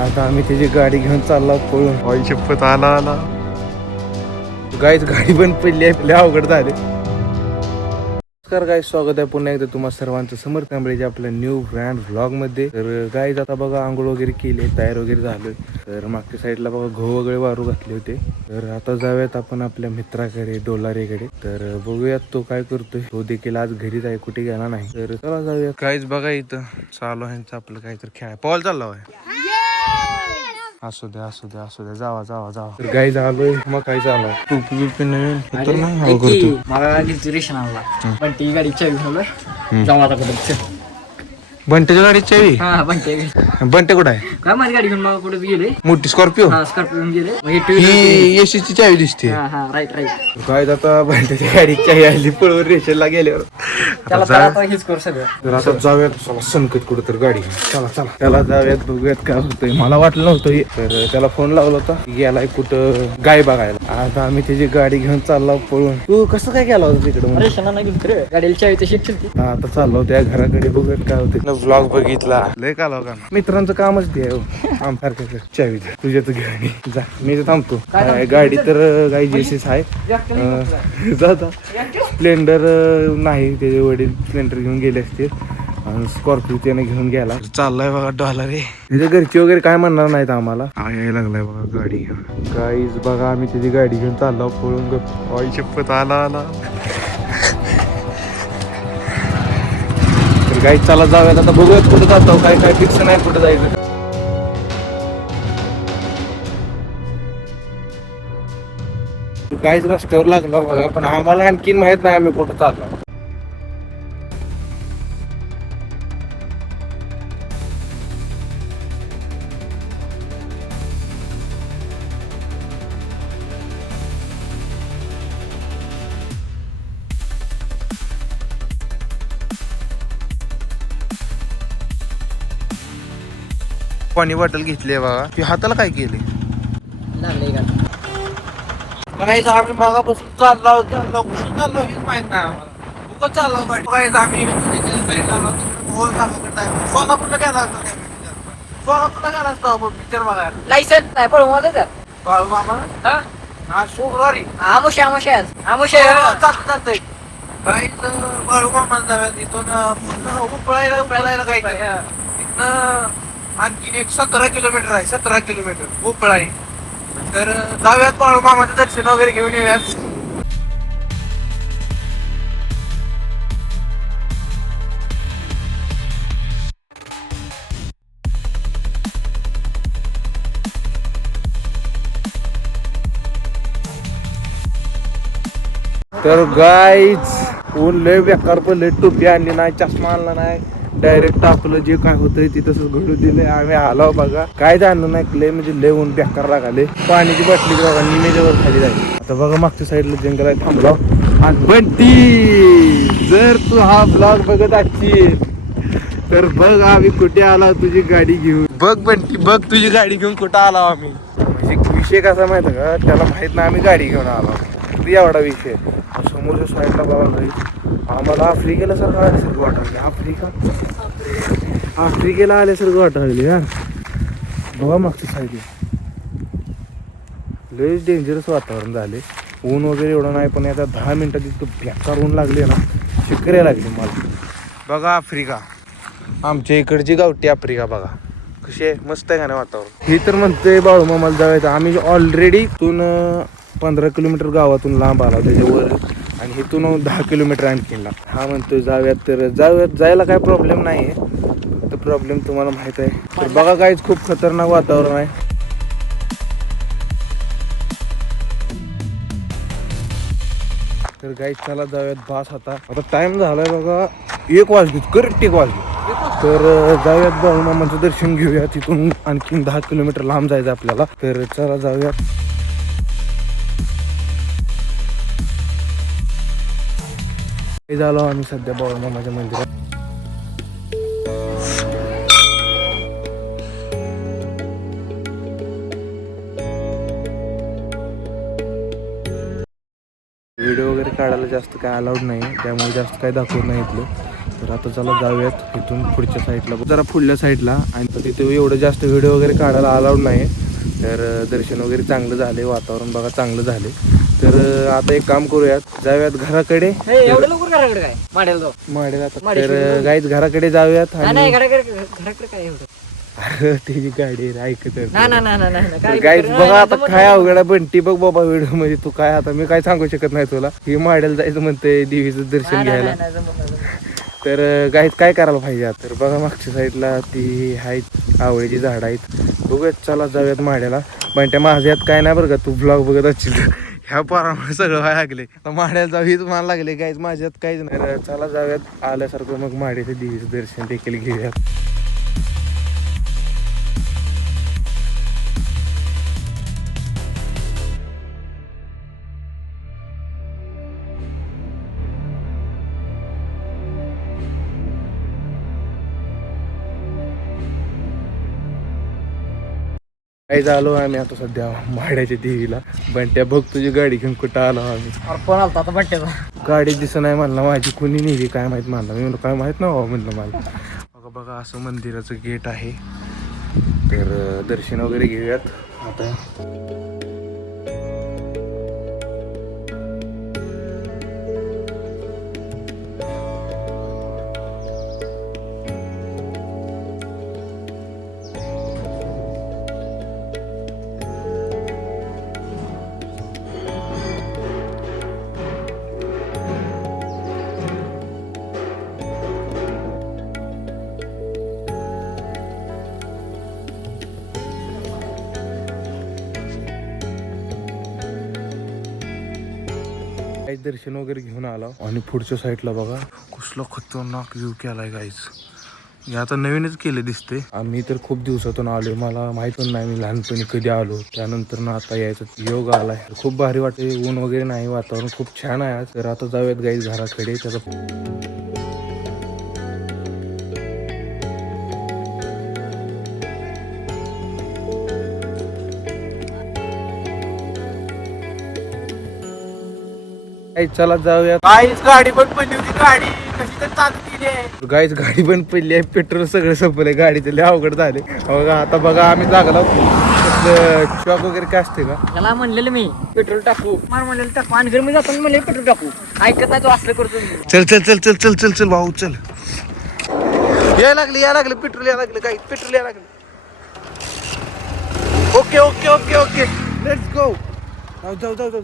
आता आम्ही त्याची गाडी घेऊन चाललो पळून. आई शपथ आला आला. गाईच गाडी बंद पडली आहे, लय अवघड झाले. नमस्कार गाईज, स्वागत आहे पुन्हा एकदा तुम्हा सर्वांचं समर्थ कांबळेच्या आपल्या न्यू ब्रँड व्लॉग मध्ये. तर गाईज आता बघा आंघोळ वगैरे केले, तयार वगैरे झालोय. तर मागच्या साईडला बघा गहू वगैरे वारू घातले होते. तर आता जाऊयात आपण आपल्या मित्राकडे, डोलारेकडे. तर बघूयात तो काय करतोय. तो देखील आज घरीच आहे, कुठे गेला नाही. तर चला जाऊया. गाईज बघा इथं चालू आहे आपलं काहीतरी खेळ, पॉल चालला आहे. असू द्या असू द्या असू द्या, जावा जावा जावा. तर गाईज आलोय, मग काय चालू टोपी बिपी नवीन तर नाही करतो. मला रेशन आणला पण ती गाडी चावी झालं जाऊ आता कुठं. बंटेच्या गाडीची चावी? हा बंटे बंटे कुठं आहे? काय माझी गाडी घेऊन मला कुठे गेले. मोठी स्कॉर्पिओ? हा स्कॉर्पिओ गेले. ही एसीची चावी दिसते. हा हा राईट राईट. काय आता बंटेच्या गाडीची चावी आली, पळवून रेशनला गेल्यावर. त्याला आता हेच करू सगळं. तर आता जाऊयात, चला संकट कुठं तर गाडी घेऊन. चला चला त्याला जाऊयात, बघूयात काय होतंय. मला वाटलं नव्हतं हे. तर त्याला फोन लावला होता, गेलाय कुठं गाय बघायला. आता आम्ही त्याची गाडी घेऊन चाललो पळून. तू कसं काय गेला होता तिकडे? रेशन नाही घेऊन रे, गाडीला चावी तशी ती. आता चाललो त्या घराकडे, बघूयात काय होते. व्लॉग बघितला, लय का लोकांना मित्रांचं कामच ते आमसारखं चावी द्या तुझ्या तू घेऊन जा, मी तर थांबतो. गाडी तर गाई जेसीस आहे. जाता स्प्लेंडर नाही, त्याचे वडील स्प्लेंडर घेऊन गेले असते आणि स्कॉर्पिओ त्याने घेऊन गेला. चाललाय बघा डॉलर. त्याच्या घरची वगैरे काय म्हणणार नाहीत आम्हाला. यायला लागलाय बघा गाडी घेऊन. गाईज बघा आम्ही त्याची गाडी घेऊन चाललो पळून. गप आई शपथ आला आला. तर गाईज चला जाऊयात आता, बघूयात कुठं जातो. काय काय फिक्स नाही कुठं जायचं. काहीच रस्त्यावर लागलो बघा, पण आम्हाला आणखीन माहित नाही आम्ही कुठं चाललो. पाणी बॉटल घेतली बघा. ती हाताला काय केले लागले का काही आम्ही मागापासून चाललो चाललो हेच माहित नाही आम्हाला. उगाच चाललो काही आम्ही सोलापूरला गेला असतो. सोलापूरला गेला असतो पिक्चर बघायला. लायसन नाही पण मला तर बाळू मामा हा शुक्रवारी आमुषे आमुषे आमुषे चालतंय. काही बाळू मामाला जाऊया. तिथून उपळायला काही तिथनं आणखीन एक 17 किलोमीटर आहे. 17 किलोमीटर उपळाई. तर जाऊयात बाळू मामाचं दर्शन वगैरे घेऊन येऊयात. तर गाईज ऊन लय बेकार पडले. टोपी आणली नाही, चष्मा आणला नाही, डायरेक्ट आपलं जे काय होतंय ते तसंच घडू दिलंय. आम्ही आलो बघा, काय जाणलं नाही. लय म्हणजे लय ऊन बेकार लागले. पाण्याची बाटली बघा निमेच्यावर खाली जाईल. आता बघा मागच्या साईडला जंगल आहे, थांबलो. आणि बंटी, जर तू हा ब्लॉग बघत असशील तर बघ आम्ही कुठे आला तुझी गाडी घेऊन. बघ बंटी, बघ तुझी गाडी घेऊन कुठं आला आम्ही. म्हणजे विषय कसा माहिती का, त्याला माहित नाही आम्ही गाडी घेऊन आलो. एवढा विषय. समोरच्या साईडला बघा आम्हाला आफ्रिकेला सारखं आल्यासारखं वाटायला. आफ्रिकेला आल्यासारखं वाटायला यार. बघा मागच्या साईडला लय डेंजरस वातावरण झाले. ऊन वगैरे एवढं नाही, पण आता 10 मिनिटात इतकं बेकार ऊन लागले ना, शिकऱ्या लागली मला. बघा आफ्रिका, आमच्या इकडची गावठी आफ्रिका बघा कशी आहे, मस्त आहे का नाही वातावरण. ही तर म्हणते बाळू मामाला जायचं. आम्ही ऑलरेडी इथून 15 किलोमीटर गावातून लांब आला त्याच्यावर, आणि इथून 10 किलोमीटर आणखीन लांब. हा म्हणतोय जाऊयात, तर जाऊयात. जायला काय प्रॉब्लेम नाही आहे, फक्त प्रॉब्लेम तुम्हाला माहित आहे. तर बघा काहीच खूप खतरनाक वातावरण आहे. तर गाईच चला जाऊयात. बास आता टाइम झालाय बघा 1 वाजले, करेक्ट 1 वाजले. तर जाऊयात बाळू मामाचं दर्शन घेऊया. तिथून आणखीन 10 किलोमीटर लांब जायचं आपल्याला. तर चला जाऊयात. झालो आम्ही सध्या बाळू मामाच्या मंदिरात. व्हिडिओ वगैरे काढायला जास्त काय अलाउड नाही, त्यामुळे जास्त काय दाखवत नाही इथलं. तर आता चला जाऊयात इथून पुढच्या साईडला, जरा पुढल्या साईडला. आणि तिथे एवढं जास्त व्हिडिओ वगैरे काढायला अलाउड नाही. तर दर्शन वगैरे चांगलं झाले, वातावरण बघा चांगलं झाले. तर आता एक काम करूयात, जाऊयात घराकडे. एवढं लवकर घराकडे काय माड्याला जाऊ? माडेल आता. तर गाईच घराकडे जाऊयात. नाही घराकडे काय एवढं? अरे त्याची गाडी ऐकत नाही गाईच बघा आता काय अवघड आहे. बंटी बघ बाबा व्हिडिओ मध्ये, तू काय आता मी काय सांगू शकत नाही तुला. ही माडेल जायचं म्हणते देवीचं दर्शन घ्यायला. तर गाईत काय करायला पाहिजे आता? तर बघा मागच्या साईडला ती आहेत आवळीची झाड आहेत. बघूयात, चला जाऊयात माड्याला. पण त्या माझ्यात काय नाही बरं का, तू ब्लॉग बघत असशील ह्या पोरामुळे सगळं व्हायला लागले. माड्याला जाऊ हीच मला लागले गाईच, माझ्यात काहीच नाही. चला जाऊयात आल्यासारखं मग माड्याच्या देवीचं दर्शन देखील घेऊयात. काही झालो आम्ही आता सध्या माड्याच्या देवीला. बंट्या बघ तुझी गाडी घेऊन कुठं आलो आम्ही. फोन आलता आता बंट्याचा. गाडी दिसत नाही म्हणला माझी, कुणी नेली काय माहित म्हणला. मी म्हणलं काय माहित नाही म्हणलं मला. बघा बघा असं मंदिराचं गेट आहे. तर दर्शन वगैरे घेऊयात आता. दर्शन वगैरे घेऊन आला. आणि पुढच्या साईडला बघा कसला खतरनाक व्ह्यू केलाय गाईज. हे आता नवीनच केले दिसते. आम्ही तर खूप दिवसातून आलोय, मला माहित पण नाही मी लहानपणी कधी आलो. त्यानंतर ना आता यायचा योग आलाय. खूप भारी वाटते, ऊन वगैरे नाही, वातावरण खूप छान आहे आज. तर आता जाऊयात गाईज घराकडे. त्याचा चला जाऊया. गाईच गाडी पण पडली होती, गाडी कशी तर चालू केली आहे. गाईच गाडी पण पडली आहे, पेट्रोल सगळं संपलंय, गाडीचं लय अवघड झाले. बघा आता बघा आम्ही जागला. शॉक वगैरे काय असते का? त्याला म्हणलेलं मी पेट्रोल टाकू, मला म्हणलेलं टाकू. आणि घरी मी जातो म्हणले पेट्रोल टाकू, ऐकत नाही तो असलं करतो. चल चल चल चल चल चल चल भाऊ चल. यायला लागले पेट्रोल यायला लागले, गाईच पेट्रोल यायला लागले. Okay okay okay okay let's go. जाऊ जाऊ जाऊ जाऊ.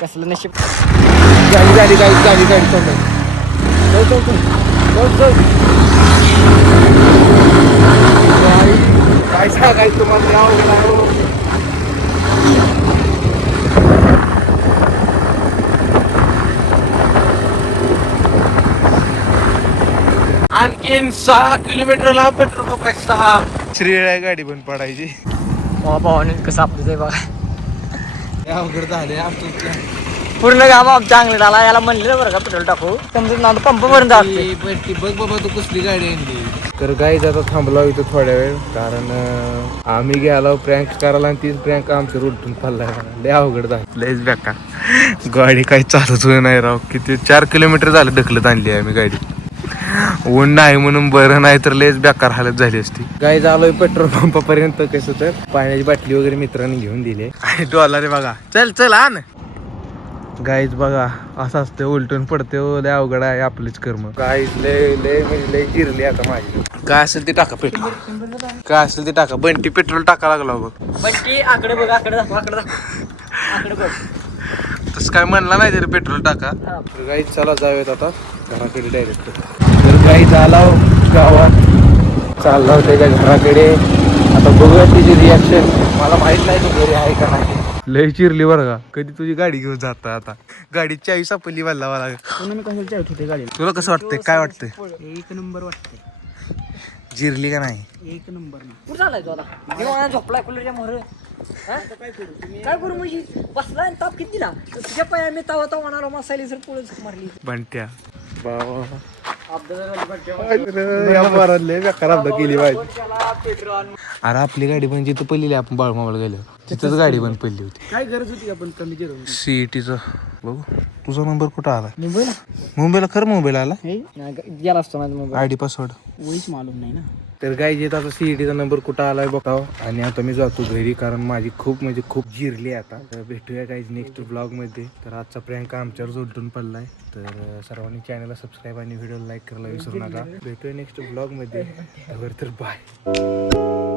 कसलं नशीब. गाडी गाडी गाडी गाडी गाडी जाऊ जाऊ जाऊ जाऊ जाऊ. काय सांगायचं तुम्हाला आणखीन 6 किलोमीटरला पेट्रोल पंप 6. श्रीळ आहे गाडी पण पडायची. भावाने कसं आपलं ते बघा अवघड झाले आमचं. पूर्ण गाव आमच्या अंगलीत आला. याला म्हणलेलं बरं का पेट्रोल टाकू, समजून ना पंप पर्यंत असते. बघ बाबा तू कसली गाडी आणली. तर गाईज आता थांबलो इथं थोड्या वेळ, कारण आम्ही गेलो प्रँक करायला आणि तीच प्रँक आमच्या रोडून चाललाय. लय अवघड झालं, लयच बेकार गाडी काही चालूच नाही राव. किती 4 किलोमीटर झालं ढकलत आणली आम्ही गाडी. ऊन नाही म्हणून बरं, नाही तर लयच बेकार हालत झाली असती. गाईज आलोय पेट्रोल पंपापर्यंत. कसं तर पाण्याची बाटली वगैरे मित्रांनी घेऊन दिली. डॉलर बघा, चल चल आण. गाईज बघा असं असतं, उलटून पडते. लय अवघड आहे आपलीच कर्म. गाईज लय लय म्हणजे लय गिरली आता माझी. काय असेल ते टाका पेट्रोल, काय असेल ते टाका. बंटी पेट्रोल टाका लागला बघ. बंटी आकडे बघ, आकडे दाखव, आकडे दाखव, आकडे बघ. तसं काय म्हणला नाही तरी पेट्रोल टाका. तर गाईज चला जाऊयात आता घराकडे डायरेक्ट. तर गाईज आला गावात, चालला त्याच्या घराकडे. आता बघूया तिची रिॲक्शन. मला माहित नाही तू घरी आहे का नाही. लय चिरली बरं का. कधी तुझी गाडी घेऊन जाता आता गाडी चावी सापडली मला मला. कशाला चालत होते गाडी? तुला कसं वाटतंय, काय वाटतंय? एक नंबर वाटतंय. जिरली का नाही? एक नंबर. कुठं चालाय तो आता? झोपलाय कुलरच्या मोहर. काय करू म्हणजे बसला आणि ताप किती दिला तुझ्या पाया. मी तावा तावा होणार मसाली सर पुढे मारली. बंट्या बाबा या पोरानं लय बेकार अपघात केली पाहिजे. अरे आपली गाडी पण जिथं पडलेली आपण बाळमामाला गेलो तिथंच गाडी पण पडली होती. काय गरज होती आपण कमी केलं सीईटीचा बघू तुझा नंबर कुठं आला? मुंबईला मुंबईला खरं मुंबईला आला गेला असतो माझा मोबाईल. ID password. वहीच मालूम नाही ना. तर काय येत आता सीईटीचा नंबर कुठं आलाय बघावं. आणि आता मी जातो घरी कारण माझी खूप म्हणजे खूप जिरली आता. तर भेटूया काही नेक्स्ट ब्लॉग मध्ये. तर आजचा प्रियंका आमच्यावर जोडून पडलाय. तर सर्वांनी चॅनलला सबस्क्राईब आणि व्हिडिओ लाईक करायला विसरू नका. भेटूया नेक्स्ट ब्लॉग मध्ये. तर बाय.